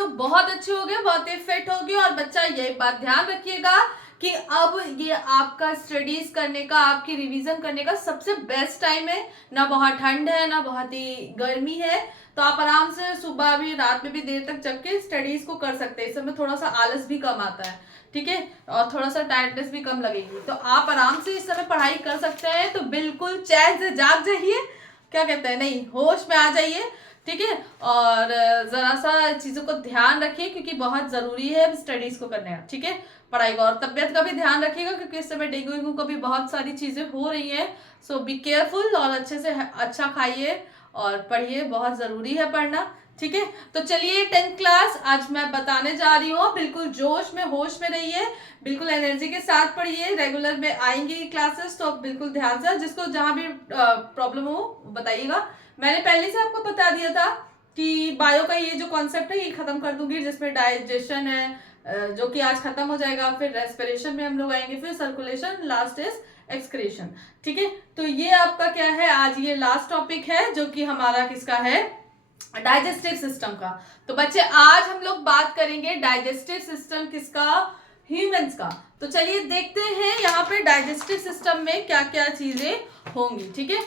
लोग बहुत अच्छे हो गए, बहुत ही फिट हो गए। और बच्चा यही बात ध्यान रखिएगा कि अब ये आपका स्टडीज करने का, आपकी रिवीजन करने का सबसे बेस्ट टाइम है। ना बहुत ठंड है, ना बहुत ही गर्मी है, तो आप आराम से सुबह भी, रात में भी देर तक जग के स्टडीज को कर सकते हैं। इस समय थोड़ा सा आलस भी कम आता है, ठीक है, और थोड़ा सा टायर्डनेस भी कम लगेगी, तो आप आराम से इस समय पढ़ाई कर सकते हैं। तो बिल्कुल चैन से जाग जाइए, क्या कहते हैं, नहीं, होश में आ जाइए, ठीक है। और जरा सा चीजों को ध्यान रखिए क्योंकि बहुत जरूरी है स्टडीज को करने का, ठीक है, पढ़ाई का। और तबियत का भी ध्यान रखिएगा क्योंकि इस समय डेंगू वेंगू का भी बहुत सारी चीजें हो रही है। सो बी केयरफुल और अच्छे से अच्छा खाइए और पढ़िए, बहुत जरूरी है पढ़ना, ठीक है। तो चलिए 10th क्लास आज मैं बताने जा रही हूँ। बिल्कुल जोश में, होश में रहिए, बिल्कुल एनर्जी के साथ पढ़िए। रेगुलर में आएंगी क्लासेस, तो बिल्कुल ध्यान से, जिसको जहां भी प्रॉब्लम हो बताइएगा। मैंने पहले से आपको बता दिया था कि बायो का ये जो कॉन्सेप्ट है ये खत्म कर दूंगी, जिसमें डाइजेशन है जो कि आज खत्म हो जाएगा। फिर रेस्पिरेशन में हम लोग आएंगे, फिर सर्कुलेशन, लास्ट इज एक्सक्रीशन, ठीक है। तो ये आपका क्या है, आज ये लास्ट टॉपिक है जो कि हमारा किसका है, डाइजेस्टिव सिस्टम का। तो बच्चे आज हम लोग बात करेंगे डाइजेस्टिव सिस्टम किसका, ह्यूमंस का। तो चलिए देखते हैं यहाँ पे डाइजेस्टिव सिस्टम में क्या क्या चीजें होंगी, ठीक है।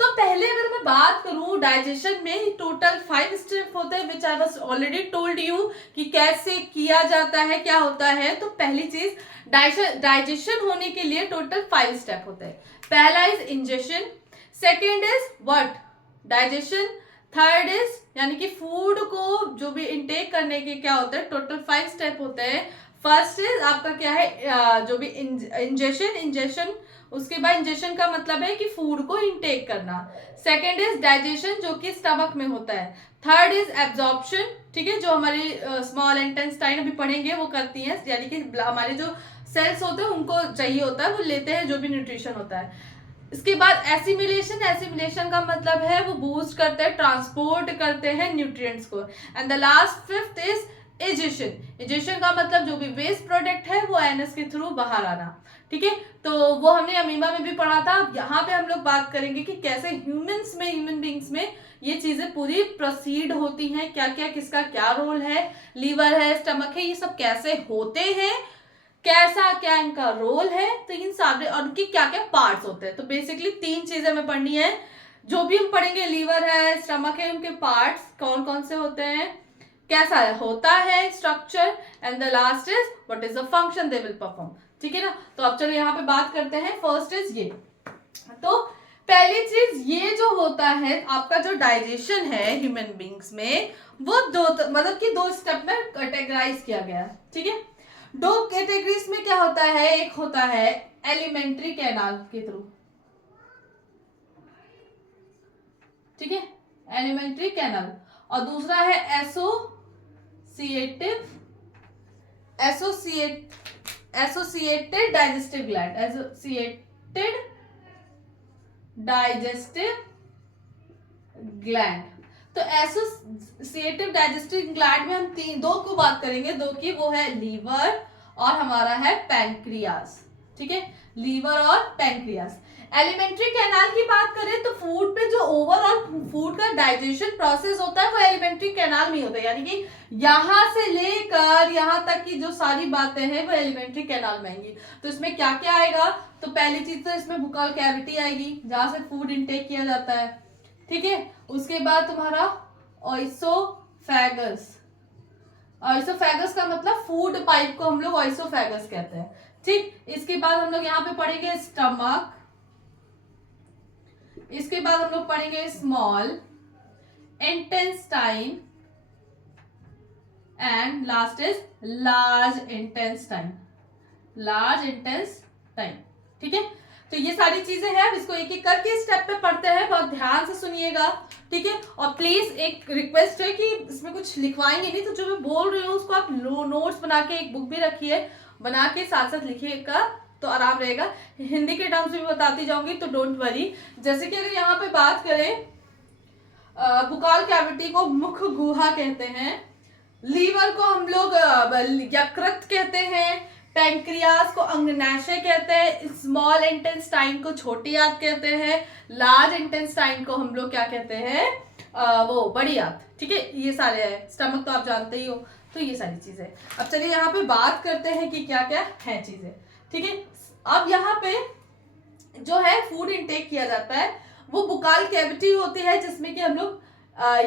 तो पहले अगर मैं बात करूं डाइजेशन में, टोटल 5 स्टेप होते हैं, which I was already told you कि कैसे किया जाता है, क्या होता है। तो पहली चीज, डाइजेशन होने के लिए टोटल 5 स्टेप होते हैं। पहला is ingestion, second is what, digestion, third is यानी कि फूड को जो भी इनटेक करने के क्या होते हैं, टोटल 5 स्टेप होते हैं। फर्स्ट इज आपका क्या है, जो भी इंजेशन, उसके बाद इंजेशन का मतलब है कि फूड को इनटेक करना। सेकेंड इज डाइजेशन जो कि स्टमक में होता है। थर्ड इज एब्जॉर्प्शन, ठीक है, जो हमारी स्मॉल इंटेस्टाइन अभी पढ़ेंगे वो करती हैं, यानी कि हमारे जो सेल्स होते हैं उनको चाहिए होता है, वो लेते हैं जो भी न्यूट्रिशन होता है। इसके बाद एसिमिलेशन, एसिमिलेशन का मतलब है वो बूस्ट करते हैं, ट्रांसपोर्ट करते हैं न्यूट्रिएंट्स को। And the last fifth is egestion, egestion का मतलब जो भी वेस्ट प्रोडक्ट है वो एनएस के थ्रू बाहर आना, ठीक है। तो वो हमने अमीमा में भी पढ़ा था। यहाँ पे हम लोग बात करेंगे कि कैसे ह्यूमंस में, ह्यूमन बींग्स में ये चीजें पूरी प्रोसीड होती हैं, क्या क्या, किसका क्या रोल है, लीवर है, स्टमक है, ये सब कैसे होते हैं, कैसा क्या इनका रोल है, तो इन सारे, और उनके क्या क्या पार्ट्स होते हैं। तो बेसिकली 3 चीजें हमें पढ़नी है। जो भी हम पढ़ेंगे, लीवर है, स्टमक है, उनके पार्ट्स कौन कौन से होते हैं, कैसा होता है structure, and the last is what is the function they will perform, ठीक है ना। तो अब चलो यहाँ पे बात करते हैं। फर्स्ट इज ये, तो पहली चीज ये जो होता है आपका जो डाइजेशन है ह्यूमन बींग्स में, वो दो, मतलब कि 2 स्टेप में कैटेगराइज किया गया है, ठीक है। 2 कैटेगरीज में क्या होता है, एक होता है एलिमेंट्री कैनाल के थ्रू, ठीक है, एलिमेंट्री कैनाल, और दूसरा है associated digestive gland, associated digestive gland. तो एसोसिएटिव डाइजेस्टिव ग्लैंड में हम 2 को बात करेंगे, 2 की, वो है लीवर और हमारा है पैंक्रियास, ठीक है, लीवर और पैंक्रियास। एलिमेंट्री कैनाल की बात करें तो फूड पे जो ओवरऑल फूड का डाइजेशन प्रोसेस होता है वो एलिमेंट्री कैनाल में होता है, यानी कि यहां से लेकर यहां तक की जो सारी बातें हैं वो एलिमेंट्री कैनाल में आएंगी। तो इसमें क्या क्या आएगा, तो पहली चीज तो इसमें बुकाल कैविटी आएगी जहां से फूड इनटेक किया जाता है, ठीक है। उसके बाद तुम्हारा ऑइसोफेगस, ऑइसोफेगस का मतलब फूड पाइप को हम लोग ऑइसोफेगस कहते हैं, ठीक। इसके बाद हम लोग यहाँ पे पढ़ेंगे स्टमक, इसके बाद हम लोग पढ़ेंगे small intestine, and last is large intestine, large intestine, ठीक है। तो ये सारी चीजें हैं, अब इसको एक एक करके स्टेप पे पढ़ते हैं, बहुत ध्यान से सुनिएगा, ठीक है। और प्लीज एक रिक्वेस्ट है कि इसमें कुछ लिखवाएंगे नहीं, तो जो मैं बोल रही हूँ उसको आप नोट्स बना के, एक बुक भी रखिए, बना के साथ साथ लिखिएगा तो आराम रहेगा। हिंदी के टर्म्स भी बताती जाऊंगी, तो डोंट वरी। जैसे कि अगर यहाँ पे बात करें, बुकाल कैविटी को मुख गुहा कहते हैं, लीवर को हम लोग यकृत कहते हैं, पैंक्रियास को अंगनाशय कहते हैं, स्मॉल इंटेस्टाइन को छोटी आंत कहते हैं, लार्ज इंटेस्टाइन को हम लोग क्या कहते हैं, वो बड़ी आंत, ठीक है, ये सारे है। स्टमक तो आप जानते ही हो। तो ये सारी चीजें। अब चलिए यहाँ पे बात करते हैं कि क्या क्या है चीजें, ठीक है। अब यहाँ पे जो है फूड इनटेक किया जाता है वो बुकाल कैविटी होती है, जिसमें कि हम लोग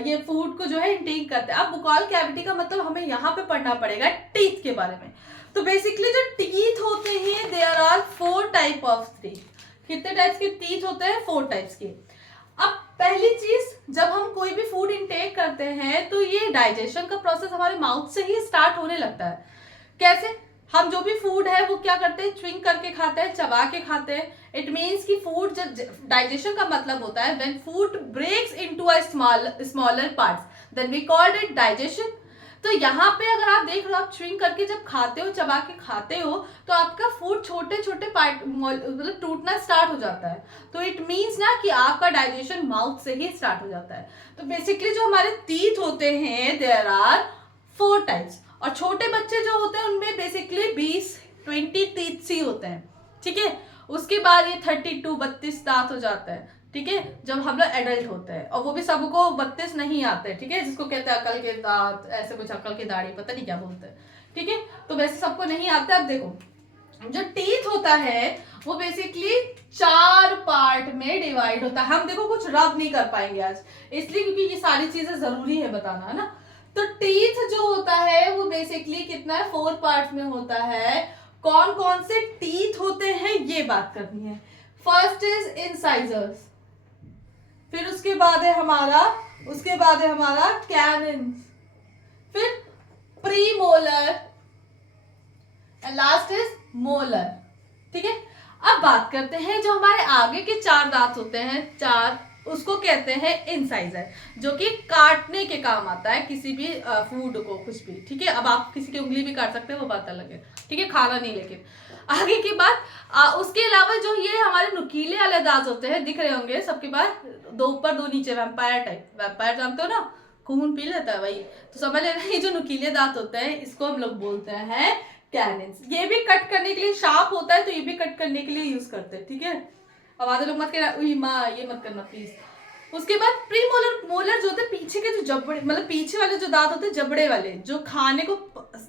ये फूड को जो है इनटेक करते हैं। अब बुकाल कैविटी का मतलब हमें यहाँ पे पढ़ना पड़ेगा टीथ के बारे में। तो बेसिकली जो टीथ होते हैं there are 4 type of teeth. कितने टाइप्स के टीथ होते हैं? 4 टाइप्स के। अब पहली चीज, जब हम कोई भी फूड इनटेक करते हैं तो ये डाइजेशन का प्रोसेस हमारे माउथ से ही स्टार्ट होने लगता है। कैसे? हम जो भी फूड है वो क्या करते हैं? च्युइंग करके खाते हैं, चबा के खाते हैं। इट मीन्स कि फूड, जब डाइजेशन का मतलब होता है when food breaks into a smaller parts then we called it digestion. तो यहाँ पे अगर आप देख रहे हो, आप च्युइंग करके जब खाते हो, चबा के खाते हो, तो आपका फूड छोटे छोटे पार्ट मतलब टूटना स्टार्ट हो जाता है। तो इट मीन्स ना कि आपका डाइजेशन माउथ से ही स्टार्ट हो जाता है। तो बेसिकली जो हमारे टीथ होते हैं देयर आर 4 टाइप्स। और छोटे बच्चे जो होते हैं उनमें बेसिकली 20 टीथ ही होते हैं, ठीक है। उसके बाद ये 32 दांत हो जाता है, ठीक है, जब हम लोग एडल्ट होते हैं। और वो भी सबको 32 नहीं आते, ठीक है, जिसको कहते हैं अकल के दांत, ऐसे कुछ अकल की दाढ़ी, पता नहीं क्या बोलते हैं, ठीक है। तो वैसे सबको नहीं आता। अब देखो जो टीथ होता है वो बेसिकली 4 पार्ट में डिवाइड होता है। हम देखो कुछ रब नहीं कर पाएंगे आज, इसलिए क्योंकि ये सारी चीजें जरूरी है बताना, है ना। तो टीथ जो होता है वो बेसिकली कितना है? 4 पार्ट में होता है। कौन कौन से टीथ होते हैं ये बात करनी है। फर्स्ट इज इंसाइजर्स, फिर उसके बाद है हमारा कैनिन्स, फिर premolar and last is molar, ठीक है। अब बात करते हैं जो हमारे आगे के 4 दांत होते हैं, 4, उसको कहते हैं इंसाइजर, जो कि काटने के काम आता है किसी भी फूड को, कुछ भी, ठीक है। अब आप किसी की उंगली भी काट सकते हैं, वो बात अलग है, ठीक है, खाना नहीं। लेकिन आगे की बात, उसके अलावा जो ये हमारे नुकीले वाले दांत होते हैं, दिख रहे होंगे सबके पास, 2 ऊपर 2 नीचे, वैम्पायर टाइप। वैम्पायर जानते हो ना, खून पी लेता है वही। तो समझ लेना, ये जो नुकीले दांत होते हैं इसको हम लोग बोलते हैं कैनिन्स। ये भी कट करने के लिए शार्प होता है, तो ये भी कट करने के लिए यूज करते हैं, ठीक है। अब आधे लोग मत कहना माँ ये मत करना प्लीज। उसके बाद प्रीमोलर, मोलर जो होते हैं पीछे के, जो जबड़े, मतलब पीछे वाले जो दांत होते हैं, जबड़े वाले, जो खाने को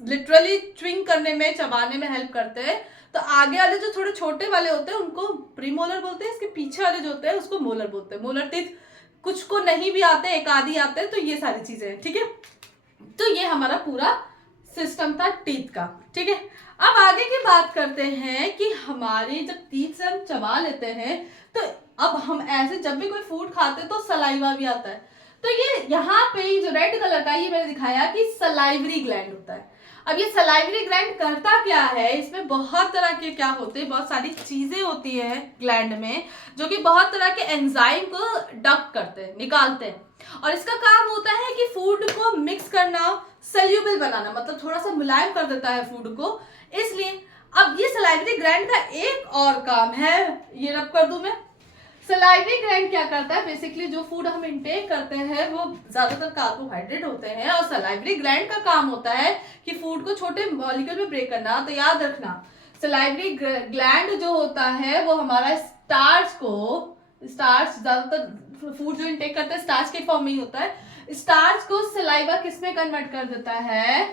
लिटरली च्युइंग करने में, चबाने में हेल्प करते हैं। तो आगे वाले जो थोड़े छोटे वाले होते हैं उनको प्रीमोलर बोलते हैं, इसके पीछे वाले जो होते हैं उसको मोलर बोलते हैं। मोलर टीथ कुछ को नहीं भी आते, एक आधी आते हैं। तो ये सारी चीजें हैं, ठीक है। तो ये हमारा पूरा सिस्टम था टीथ का, ठीक है। अब आगे की बात करते हैं कि हमारे जब टीथ से हम चबा लेते हैं, तो अब हम ऐसे जब भी कोई फूड खाते हैं तो सलाइवा भी आता है। तो ये यहाँ पे जो रेड कलर का, ये मैंने दिखाया कि सलाइवरी ग्लैंड होता है। अब ये सलाइवरी ग्लैंड करता क्या है? इसमें बहुत तरह के क्या होते हैं, बहुत सारी चीजें होती है ग्लैंड में, जो कि बहुत तरह के एंजाइम को डक करते हैं, निकालते हैं। और इसका काम होता है कि फूड को मिक्स करना, सल्यूबल बनाना, मतलब थोड़ा सा मुलायम कर देता है फूड को। इसलिए अब ये सलाइवरी ग्लैंड का एक और काम है, ये रब कर दूं मैं। सलाइवरी ग्लैंड क्या करता है? बेसिकली जो फूड हम इंटेक करते हैं वो ज्यादातर कार्बोहाइड्रेट होते हैं, और सलाइवरी ग्लैंड का काम होता है कि फूड को छोटे मॉलिक्यूल में ब्रेक करना। तो याद रखना, सलाइवरी ग्लैंड जो होता है वो हमारा स्टार्च ज्यादातर फूड जो इंटेक करते हैं स्टार्च के फॉर्म में ही होता है। स्टार्च को सलाइवा किसमें कन्वर्ट कर देता है?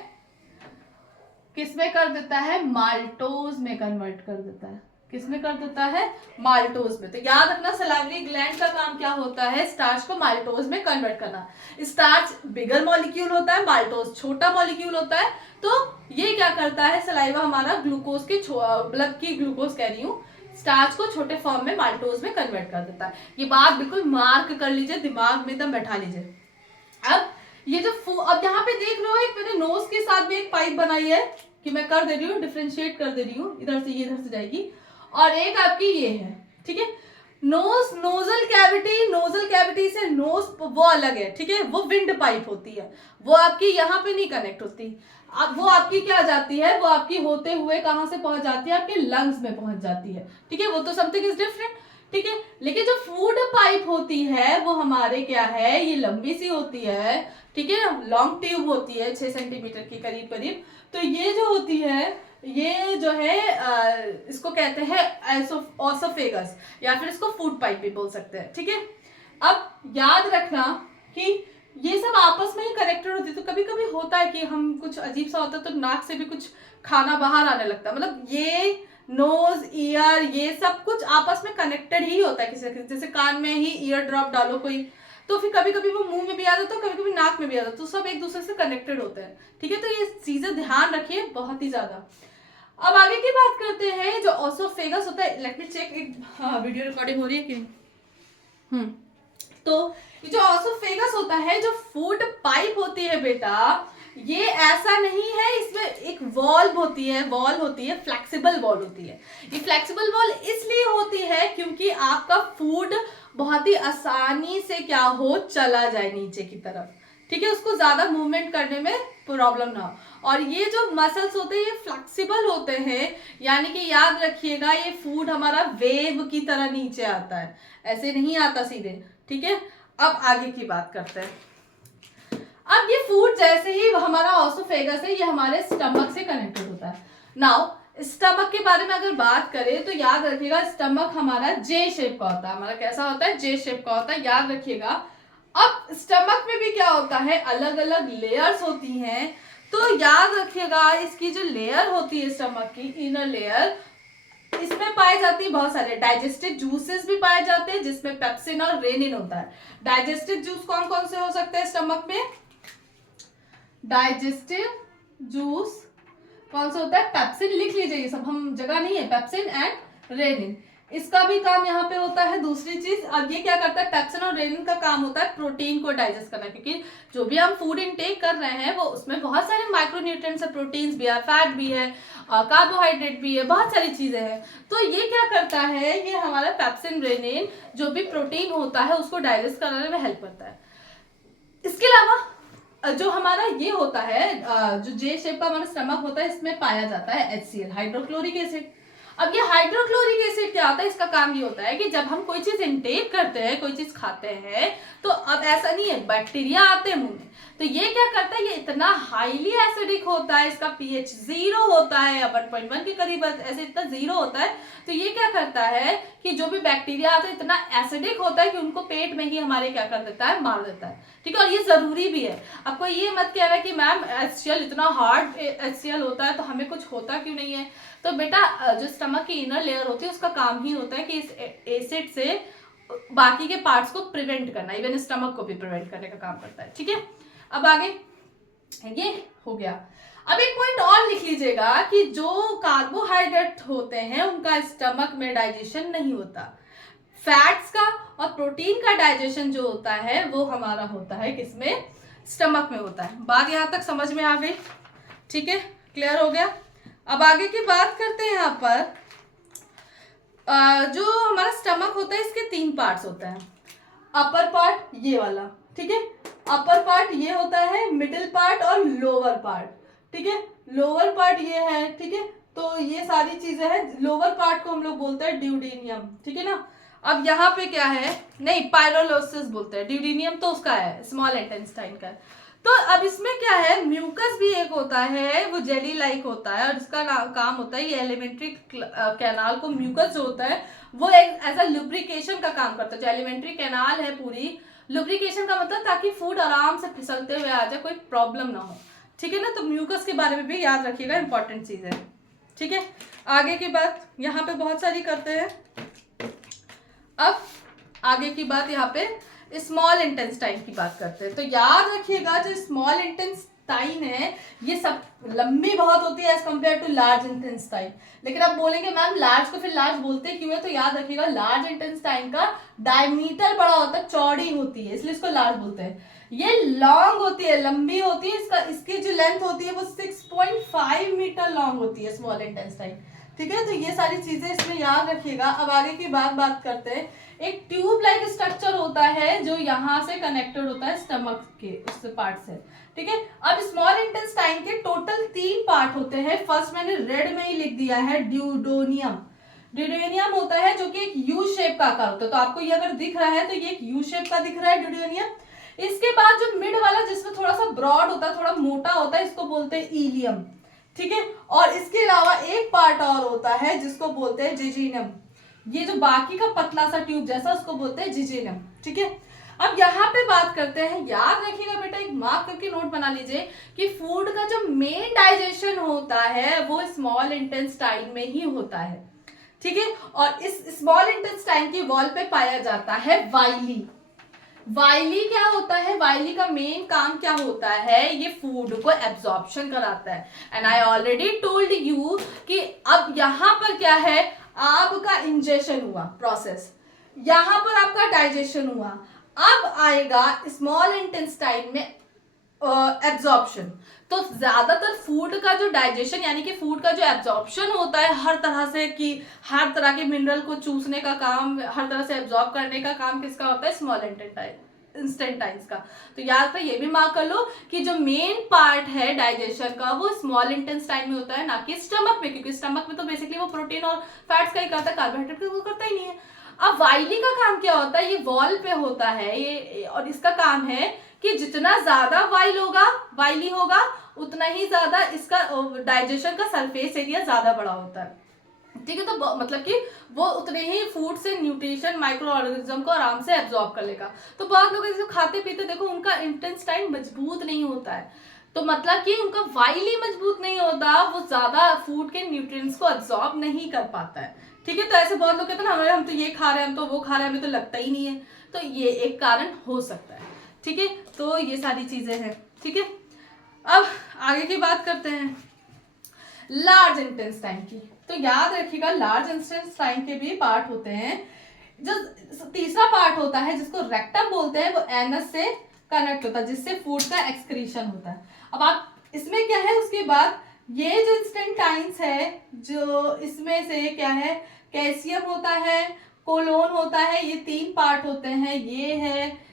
किसमें कर देता है? माल्टोज में कन्वर्ट कर देता है। किसमें कर देता है? माल्टोज में। तो याद रखना, सलाइवरी ग्लैंड का काम क्या होता है? स्टार्च को माल्टोज में कन्वर्ट करना। स्टार्च बिगर मॉलिक्यूल होता है, माल्टोज छोटा मॉलिक्यूल होता है। तो ये क्या करता है? सलाइवा हमारा ग्लूकोज के ब्लड की ग्लूकोज कह रही हूँ, स्टार्च को छोटे फॉर्म में माल्टोज में कन्वर्ट कर देता है। ये बात बिल्कुल मार्क कर लीजिए, दिमाग में एकदम बैठा लीजिए। अब ये जो अब यहाँ पे देख रहे हो, एक मैंने नोज के साथ भी एक पाइप बनाई है कि मैं कर दे रही हूँ, डिफरेंशिएट कर दे रही हूँ, इधर से ये इधर से जाएगी, और एक आपकी ये है, ठीक है। नोजल कैविटी से नोज वो अलग है, ठीक है, वो विंड पाइप होती है, वो आपकी यहाँ पे नहीं कनेक्ट होती। अब वो आपकी क्या जाती है? वो आपकी होते हुए कहाँ से पहुंच जाती है? आपके लंग्स में पहुंच जाती है, ठीक है। वो तो समथिंग इज डिफरेंट, ठीक है। लेकिन जो फूड पाइप होती है वो हमारे क्या है? ये लंबी सी होती है, ठीक है ना, लॉन्ग ट्यूब होती है 6 सेंटीमीटर की करीब करीब। तो ये जो होती है, ये जो है इसको कहते हैं ऑसोफेगस, या फिर इसको फूड पाइप भी बोल सकते हैं, ठीक है। अब याद रखना कि ये सब आपस में ही कनेक्टेड होती है। तो कभी कभी होता है कि हम कुछ अजीब सा होता है तो नाक से भी कुछ खाना बाहर आने लगता है, मतलब ये नोज ईयर ये सब कुछ आपस में कनेक्टेड ही होता है किसी न किसी। जैसे कान में ही ईयर ड्रॉप डालो कोई, तो फिर कभी कभी वो मुंह में भी आ जाता है, कभी कभी नाक में भी आ जाता है, तो सब एक दूसरे से कनेक्टेड होते हैं। ठीक है, तो ये चीजें ध्यान रखिए बहुत ही ज्यादा। अब आगे की बात करते हैं जो ओसोफेगस होता है। लेट मी चेक एक, हाँ वीडियो रिकॉर्डिंग हो रही है कि नहीं। तो जो ओसोफेगस होता है, जो फूड पाइप होती है बेटा, ये ऐसा नहीं है, इसमें एक वॉल्व होती है, फ्लेक्सिबल वॉल होती है। ये फ्लेक्सिबल वॉल इसलिए होती है क्योंकि आपका फूड बहुत ही आसानी से क्या हो, चला जाए नीचे की तरफ। ठीक है, उसको ज्यादा मूवमेंट करने में प्रॉब्लम ना हो। और ये जो मसल्स होते हैं ये फ्लेक्सिबल होते हैं, यानी कि याद रखिएगा ये फूड हमारा वेव की तरह नीचे आता है, ऐसे नहीं आता सीधे। ठीक है, अब आगे की बात करते हैं। अब ये फूड जैसे ही हमारा ओसोफेगस है, ये हमारे स्टमक से कनेक्टेड होता है। नाउ स्टमक के बारे में अगर बात करें तो याद रखिएगा स्टमक हमारा जे शेप का होता है। हमारा कैसा होता है, जे शेप का होता है, याद रखिएगा। अब स्टमक में भी क्या होता है, अलग अलग लेयर्स होती हैं। तो याद रखिएगा इसकी जो लेयर होती है स्टमक की, इनर लेयर, इसमें पाए जाती है बहुत सारे डाइजेस्टिव जूसेस भी पाए जाते हैं जिसमें पेप्सिन और रेनिन होता है। डाइजेस्टिव जूस कौन कौन से हो सकते हैं स्टमक में, डाइजेस्टिव जूस कौन सा होता है, पेप्सिन, लिख लीजिए, ये सब हम जगह नहीं है, पेप्सिन एंड रेनिन, इसका भी काम यहाँ पे होता है। दूसरी चीज, अब ये क्या करता है, पेप्सिन और रेनिन का काम होता है प्रोटीन को डाइजेस्ट करना, क्योंकि जो भी हम फूड इनटेक कर रहे हैं वो उसमें बहुत सारे माइक्रोन्यूट्रिएंट्स है, प्रोटीन्स भी है, फैट भी है, कार्बोहाइड्रेट भी है, बहुत सारी चीजें हैं। तो ये क्या करता है, ये हमारा पेप्सिन रेनिन जो भी प्रोटीन होता है उसको डाइजेस्ट कराने में हेल्प करता है। इसके अलावा जो हमारा ये होता है, जो जे शेप का हमारा स्टमक होता है, इसमें पाया जाता है HCl, हाइड्रोक्लोरिक एसिड। अब ये हाइड्रोक्लोरिक एसिड क्या होता है, इसका काम ये होता है कि जब हम कोई चीज इंटेक करते हैं, कोई चीज खाते हैं, तो अब ऐसा नहीं है बैक्टीरिया आते हैं मुंह में, तो ये क्या करता है, ये इतना हाईली एसिडिक होता है, इसका pH 0 होता है, 1.1 के करीब ऐसे इतना 0 होता है। तो ये क्या करता है कि जो भी बैक्टीरिया आता है इतना एसिडिक होता है कि उनको पेट में ही हमारे क्या कर देता है, मार देता है। ठीक है, और ये जरूरी भी है। आपको ये मत कहना कि मैम HCl इतना हार्ड HCl होता है तो हमें कुछ होता क्यों नहीं है। तो बेटा जो स्टमक की इनर लेयर होती है उसका काम ही होता है कि इस एसिड से बाकी के पार्ट्स को प्रिवेंट करना, इवन स्टमक को भी प्रिवेंट करने का काम करता है। ठीक है, अब आगे ये हो गया। अब एक पॉइंट और लिख लीजिएगा कि जो कार्बोहाइड्रेट होते हैं उनका स्टमक में डाइजेशन नहीं होता, फैट्स का और प्रोटीन का डाइजेशन जो होता है वो हमारा होता है किसमें, स्टमक में होता है। बात यहाँ तक समझ में आ गई, ठीक है, क्लियर हो गया। अब आगे की बात करते हैं। यहाँ पर जो हमारा स्टमक होता है इसके 3 पार्ट्स होते हैं। अपर पार्ट ये वाला, ठीक है, अपर पार्ट ये होता है, मिडिल पार्ट और लोअर पार्ट। ठीक है, लोअर पार्ट ये है, ठीक है, तो ये सारी चीजें हैं। लोअर पार्ट को हम लोग बोलते हैं ड्यूडेनियम, ठीक है ना। अब यहाँ पे क्या है, नहीं पाइरोलोसिस बोलते हैं, ड्यूडेनियम तो उसका है, स्मॉल इंटेस्टाइन का है। तो अब इसमें क्या है, म्यूकस भी एक होता है, वो जेली लाइक होता है और इसका काम होता है, ये एलिमेंट्री कैनाल को, म्यूकस जो होता है वो एक ऐसा लुब्रिकेशन का काम करता है। जो एलिमेंट्री कैनाल है पूरी, लुब्रिकेशन का मतलब ताकि फूड आराम से फिसलते हुए आ जाए, कोई प्रॉब्लम ना हो। ठीक है ना, तो म्यूकस के बारे में भी याद रखिएगा, इंपॉर्टेंट चीज है। ठीक है, आगे की बात यहाँ पे बहुत सारी करते हैं। अब आगे की बात यहाँ पे स्मॉल इंटेस्टाइन की बात करते हैं। तो याद रखिएगा जो स्मॉल इंटेस्टाइन है ये सब लंबी बहुत होती है as compare to large intestine. लेकिन आप बोलेंगे मैम लार्ज को फिर लार्ज बोलते क्यों है, तो याद रखिएगा लार्ज इंटेस्टाइन का डायमीटर बड़ा होता है, चौड़ी होती है, इसलिए इसको लार्ज बोलते हैं। ये लॉन्ग होती है, लंबी होती है, इसकी जो लेंथ होती है वो 6.5 मीटर लॉन्ग होती है स्मॉल इंटेस्टाइन। ठीक है, तो ये सारी चीजें इसमें याद रखिएगा। अब आगे की बात करते हैं। एक ट्यूब लाइक स्ट्रक्चर होता है जो यहाँ से कनेक्टेड होता है स्टमक के उस पार्ट से। ठीक है, अब स्मॉल इंटेस्टाइन के टोटल 3 पार्ट होते हैं। फर्स्ट मैंने रेड में ही लिख दिया है, ड्यूडेनियम। ड्यूडेनियम होता है जो कि एक यू शेप का आकार होता है। तो आपको ये अगर दिख रहा है तो ये एक यू शेप का दिख रहा है ड्यूडेनियम। इसके बाद जो मिड वाला जिसमें थोड़ा सा ब्रॉड होता है, थोड़ा मोटा होता है, इसको बोलते हैं इलियम। ठीक है, और इसके अलावा एक पार्ट और होता है जिसको बोलते हैं जिजिनम। ये जो बाकी का पतला सा ट्यूब जैसा उसको बोलते हैं जिजिनम। ठीक है, अब यहाँ पे बात करते हैं, याद रखिएगा बेटा, एक मार्क करके नोट बना लीजिए कि फूड का जो मेन डाइजेशन होता है वो स्मॉल इंटेस्टाइन में ही होता है, ठीक है। और इस स्मॉल इंटेस्टाइन की वॉल पे पाया जाता है वाइली। वाइली क्या होता है, वाइली का मेन काम क्या होता है, ये फूड को एब्जॉर्प्शन कराता है। And I already told you कि अब यहां पर क्या है, आपका इंजेशन हुआ प्रोसेस, यहां पर आपका डाइजेशन हुआ, अब आएगा स्मॉल इंटेस्टाइन में एब्जॉर्प्शन। तो ज्यादातर फूड का जो डाइजेशन यानी कि फूड का जो एब्जॉर्प्शन होता है हर तरह से, कि हर तरह के मिनरल को चूसने का काम, हर तरह से एब्जॉर्ब करने का काम किसका होता है, स्मॉल इंटेस्टाइन्स का। तो याद ये भी मार्क कर लो कि जो मेन पार्ट है डाइजेशन का वो स्मॉल इंटेस्टाइन में होता है, ना कि स्टमक में, क्योंकि स्टमक में तो बेसिकली वो प्रोटीन और फैट्स का ही करता है, कार्बोहाइड्रेट का वो करता ही नहीं है। अब वाइली का काम क्या होता है, ये वॉल पे होता है ये, और इसका काम है कि जितना ज्यादा वाइली होगा उतना ही ज्यादा इसका डाइजेशन का सरफेस एरिया ज्यादा बड़ा होता है, ठीक है। तो मतलब कि वो उतने ही फूड से न्यूट्रिशन माइक्रो ऑर्गेनिज्म को आराम से एब्जॉर्ब कर लेगा। तो बहुत लोग ऐसे खाते पीते देखो उनका इंटेस्टाइन मजबूत नहीं होता है, तो मतलब कि उनका वाइली मजबूत नहीं होता, वो ज्यादा फूड के न्यूट्रिएंट्स को एब्जॉर्ब नहीं कर पाता है, ठीक है। तो ऐसे बहुत लोग कहते हैं ना, हम तो ये खा रहे हैं, हम तो वो खा रहे हैं, हमें तो लगता ही नहीं है, तो ये एक कारण हो सकता है, ठीक है। तो ये सारी चीजें हैं, ठीक है। अब आगे की बात करते हैं लार्ज इंटेस्टाइन की। तो याद रखिएगा लार्ज इंटेस्टाइन के भी पार्ट होते हैं। जो तीसरा पार्ट होता है जिसको रेक्टम बोलते हैं, वो एनस से कनेक्ट होता है, जिससे फूड का एक्सक्रीशन होता है। अब आप इसमें क्या है, उसके बाद ये जो इंटेस्टाइन्स है, जो इसमें से क्या है, कैल्शियम होता है, कोलोन होता है, ये 3 पार्ट होते हैं, ये है,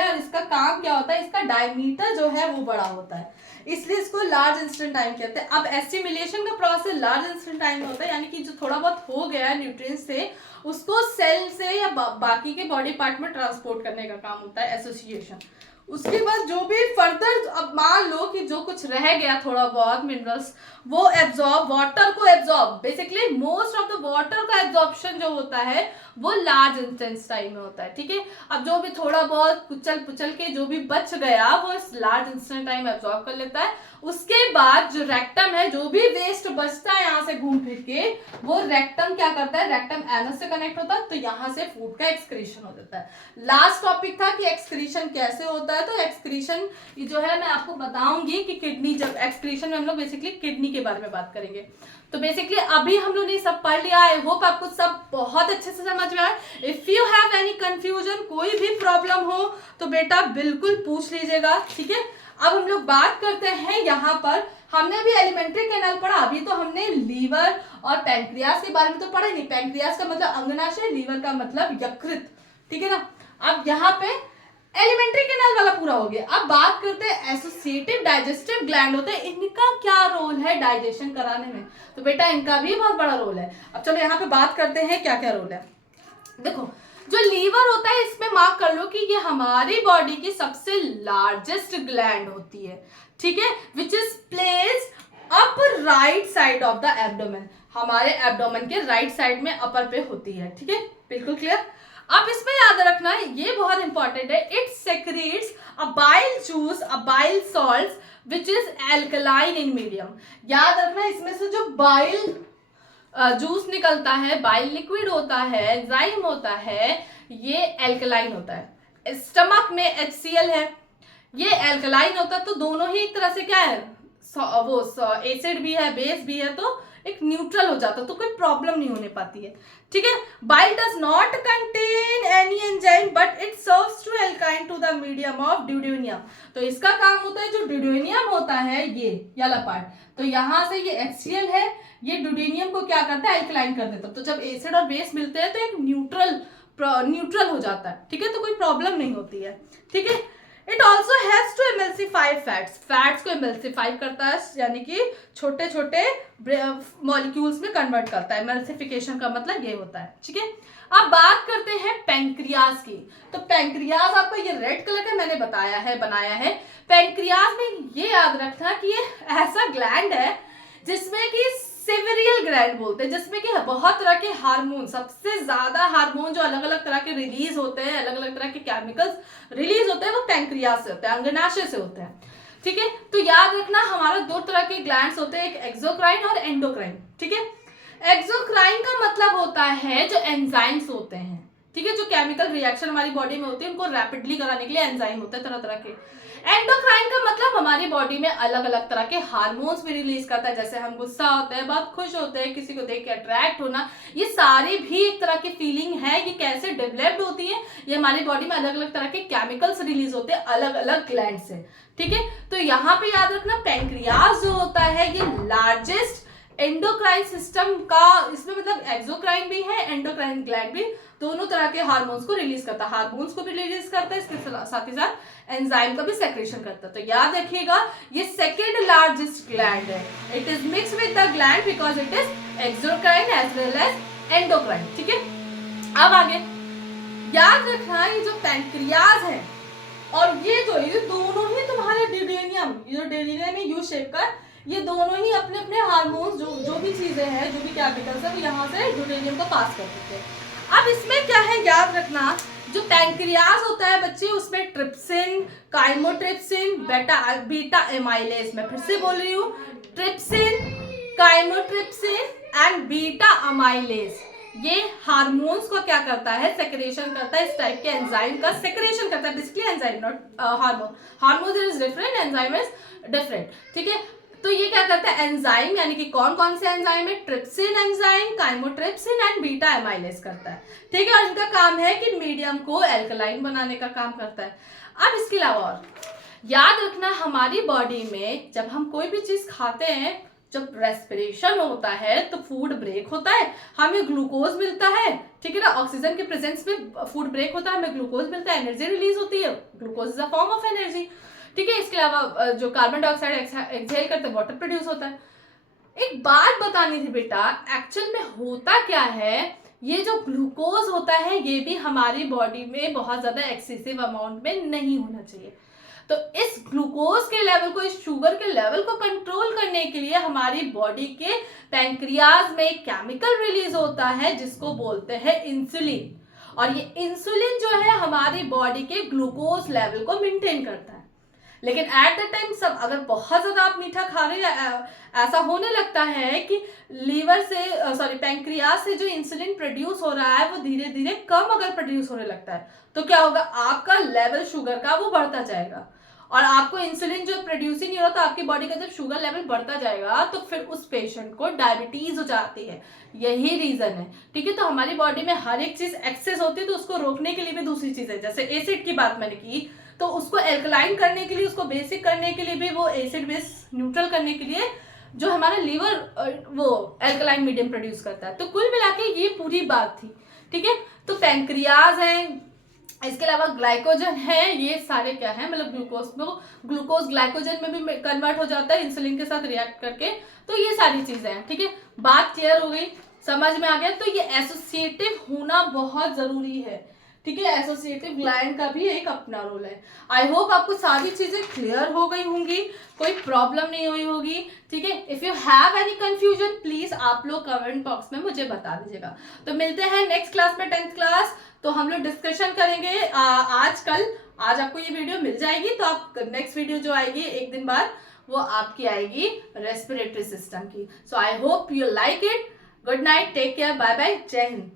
और इसका काम क्या होता है, इसका डायमीटर जो है वो बड़ा होता है, इसलिए इसको लार्ज इंटेस्टाइन कहते हैं। अब एसिमिलेशन का प्रोसेस लार्ज इंटेस्टाइन में होता है, यानी कि जो थोड़ा बहुत हो गया है न्यूट्रिएंट्स से, उसको सेल से या बाकी के बॉडी पार्ट में ट्रांसपोर्ट करने का काम होता है एसोसिएशन। उसके बाद जो भी फर्दर, अब मान लो कि जो कुछ रह गया थोड़ा बहुत मिनरल्स, वो एब्जॉर्ब, वाटर को absorb, basically most of the water का एब्जॉर्प्शन जो होता है वो लार्ज इंटेस्टाइन में होता है, ठीक है। अब जो भी थोड़ा बहुत कुचल पुचल के जो भी बच गया वो इस लार्ज इंटेस्टाइन में एब्जॉर्ब कर लेता है। उसके बाद जो रेक्टम है, जो भी वेस्ट बचता है यहाँ से घूम फिर के, वो रेक्टम क्या करता है, रेक्टम एनस से कनेक्ट होता है, तो यहाँ से फूड का एक्सक्रीशन हो जाता है। लास्ट टॉपिक था कि एक्सक्रीशन कैसे होता है, तो एक्सक्रीशन जो है मैं आपको बताऊंगी कि किडनी, जब एक्सक्रीशन में हम लोग बेसिकली किडनी के बारे में बात करेंगे। तो बेसिकली अभी हम लोग ने सब पढ़ लिया, आई होप आपको सब बहुत अच्छे से समझ में आया। If you have any confusion, कोई भी प्रॉब्लम हो तो बेटा बिल्कुल पूछ लीजिएगा, ठीक है। अब हम लोग बात करते हैं, यहाँ पर हमने भी एलिमेंट्री कैनाल पढ़ा, अभी तो हमने लीवर और पैंक्रियास के बारे में तो पढ़ा ही नहीं। पैंक्रियास का मतलब अंगनाशय, लीवर का मतलब यकृत, ठीक है ना। अब यहाँ पे एलिमेंट्री कैनाल वाला पूरा हो गया। अब बात करते हैं एसोसिएटिव डाइजेस्टिव ग्लैंड होते हैं, इनका क्या रोल है डाइजेशन कराने में। तो बेटा इनका भी बहुत बड़ा रोल है। अब चलो यहाँ पे बात करते हैं क्या क्या रोल है। देखो जो लीवर होता है, इसमें मार्क कर लो कि ये हमारी बॉडी की सबसे लार्जेस्ट ग्लैंड होती है, ठीक है, which is placed up right side of the abdomen, हमारे एब्डोमेन के राइट साइड में अपर पे होती है, ठीक है, बिल्कुल क्लियर। अब इसमें याद रखना है, ये बहुत इंपॉर्टेंट है, it secrets a bile juice, a bile salts which is alkaline in medium. याद रखना इसमें से जो बाइल जूस निकलता है, बाइल लिक्विड होता है, एंजाइम होता है, ये एल्कलाइन होता है। स्टमक में HCl है, ये एल्कलाइन होता है, तो दोनों ही एक तरह से क्या है, वो एसिड भी है, बेस भी है, तो एक न्यूट्रल हो जाता है, तो कोई प्रॉब्लम नहीं होने पाती है, ठीक है। Bile does not contain any enzyme but it serves to एल्काइन to the medium of duodenum. तो इसका काम होता है, जो ड्यूडेनियम होता है ये वाला पार्ट, तो यहाँ से ये HCl है, ये ड्यूडेनियम को क्या करता है, एल्कलाइन कर देता है। तो जब एसिड और बेस मिलते हैं तो एक न्यूट्रल हो जाता है, ठीक है, तो कोई प्रॉब्लम नहीं होती है, ठीक है। It also has to emulsify fats को एमल्सिफाई करता है, यानी कि छोटे छोटे मॉलिक्यूल्स में कन्वर्ट करता है। एमल्सिफिकेशन का मतलब ये होता है, ठीक है। अब बात करते हैं पैंक्रियाज की। तो पैंक्रियाज आपको ये रेड कलर का मैंने बनाया है। पैंक्रियाज में ये याद रखना कि ये ऐसा ग्लैंड है जिसमें कि सेवेरियल ग्लैंड बोलते हैं, जिसमें कि बहुत तरह के हार्मोन, सबसे ज्यादा हार्मोन जो अलग अलग तरह के रिलीज होते हैं, अलग अलग तरह के केमिकल्स रिलीज होते हैं, वो पैंक्रियाज से होते हैं, अंगनाशय से होते हैं। ठीक है, तो याद रखना हमारा दो तरह के ग्लैंड्स होते हैं, एक एक्सोक्राइन और एंडोक्राइन। ठीक है, एक्सोक्राइन का मतलब होता है जो एंजाइम्स होते हैं, ठीक है, जो केमिकल रिएक्शन हमारी बॉडी में होती है उनको रैपिडली कराने के लिए एंजाइम होते हैं तरह तरह के। एंडोक्राइन का मतलब हमारी बॉडी में अलग अलग तरह के हार्मोन्स भी रिलीज करता है, जैसे हम गुस्सा होते हैं, बहुत खुश होते हैं, किसी को देख के अट्रैक्ट होना, ये सारी भी एक तरह की फीलिंग है। ये कैसे डेवलप्ड होती है, ये हमारी बॉडी में अलग अलग तरह के केमिकल्स रिलीज होते हैं अलग अलग ग्लैंड से। ठीक है, तो यहाँ पे याद रखना पैंक्रियाज जो होता है ये लार्जेस्ट एंडोक्राइन सिस्टम का, इसमें मतलब एक्सोक्राइन भी है, एंडोक्राइन ग्लैंड भी, दोनों तरह के हार्मोन्स को रिलीज करता है, हार्मोन्स को भी रिलीज करता है, इसके साथ ही साथ एंजाइम का भी सेक्रेशन करता है। तो याद रखिएगा ये सेकेंड लार्जेस्ट ग्लैंड है, it is mix with the gland because it is exocrine as well as endocrine. ठीक है, अब आगे याद रखना ये जो पैंक्रियाज है और ये दोनों ही तुम्हारे ड्यूडेनियम, ये जो ड्यूडेनियम है यू शेप का, ये दोनों ही अपने अपने हार्मोन्स जो भी चीजें हैं, जो भी केमिकल्स है, वो यहाँ से ड्यूडेनियम को पास कर देते हैं। अब इसमें क्या है याद रखना, जो पैंक्रियाज होता है बच्चे, उसमें ट्रिप्सिन, काइमोट्रिप्सिन, बीटा एमाइलेज, मैं फिर से बोल रही हूँ, trypsin, chymotrypsin and beta amylase, ये हार्मोन्स को क्या करता है, सेक्रेशन करता है, इस टाइप के एंजाइम का सेक्रेशन करता है, basically enzyme not hormone, hormone is different, enzyme is different. ठीक है, तो ये क्या करता है एंजाइम, यानी कि कौन कौन से एंजाइम है, trypsin enzyme, chymotrypsin and beta amylase करता है। ठीक है, और इनका काम है कि मीडियम को एल्कलाइन बनाने का काम करता है। अब इसके अलावा और याद रखना हमारी बॉडी में जब हम कोई भी चीज खाते हैं, जब रेस्पिरेशन होता है तो फूड ब्रेक होता है, हमें ग्लूकोज मिलता है। ठीक है ना, ऑक्सीजन के प्रेजेंस में फूड ब्रेक होता है, हमें ग्लूकोज मिलता है, एनर्जी रिलीज होती है, glucose is a form of energy. ठीक है, इसके अलावा जो कार्बन डाइऑक्साइड एक्सहेल करते हैं, वाटर प्रोड्यूस होता है। एक बात बतानी थी बेटा, एक्चुअल में होता क्या है, ये जो ग्लूकोज होता है ये भी हमारी बॉडी में बहुत ज्यादा एक्सेसिव अमाउंट में नहीं होना चाहिए। तो इस ग्लूकोज के लेवल को, इस शुगर के लेवल को कंट्रोल करने के लिए हमारी बॉडी के पैंक्रियाज में एक केमिकल रिलीज होता है जिसको बोलते हैं इंसुलिन, और ये इंसुलिन जो है हमारी बॉडी के ग्लूकोज लेवल को मेंटेन करता है। लेकिन एट द टाइम सब अगर बहुत ज्यादा आप मीठा खा रहे हैं, ऐसा होने लगता है कि लीवर से पैंक्रियाज से जो इंसुलिन प्रोड्यूस हो रहा है वो धीरे धीरे कम अगर प्रोड्यूस होने लगता है, तो क्या होगा, आपका लेवल शुगर का वो बढ़ता जाएगा, और आपको इंसुलिन जो प्रोड्यूस ही नहीं हो रहा, तो आपकी बॉडी का जब शुगर लेवल बढ़ता जाएगा तो फिर उस पेशेंट को डायबिटीज हो जाती है। यही रीजन है। ठीक है, तो हमारी बॉडी में हर एक चीज एक्सेस होती है, तो उसको रोकने के लिए भी दूसरी चीज है, जैसे एसिड की बात मैंने की, तो उसको एल्कलाइन करने के लिए, उसको बेसिक करने के लिए भी, वो एसिड बेस न्यूट्रल करने के लिए जो हमारा लीवर वो एल्कलाइन मीडियम प्रोड्यूस करता है। तो कुल मिला के ये पूरी बात थी। ठीक है, तो पैंक्रियाज है, इसके अलावा ग्लाइकोजन है, ये सारे क्या है, मतलब ग्लूकोज ग्लाइकोजन में भी कन्वर्ट हो जाता है इंसुलिन के साथ रिएक्ट करके। तो ये सारी चीजें हैं। ठीक है, बात क्लियर हो गई, समझ में आ गया। तो ये एसोसिएटिव होना बहुत जरूरी है। ठीक है, एसोसिएटिव ग्लैंड का भी एक अपना रोल है। आई होप आपको सारी चीजें क्लियर हो गई होंगी, कोई प्रॉब्लम नहीं हुई होगी। ठीक है, if you have any confusion please आप लोग कमेंट बॉक्स में मुझे बता दीजिएगा। तो मिलते हैं नेक्स्ट क्लास में, 10th क्लास, तो हम लोग डिस्कशन करेंगे आज आपको ये वीडियो मिल जाएगी, तो आप नेक्स्ट वीडियो जो आएगी एक दिन बाद वो आपकी आएगी रेस्पिरेटरी सिस्टम की। So I hope you like it. Good night, take care, bye bye, जय हिंद।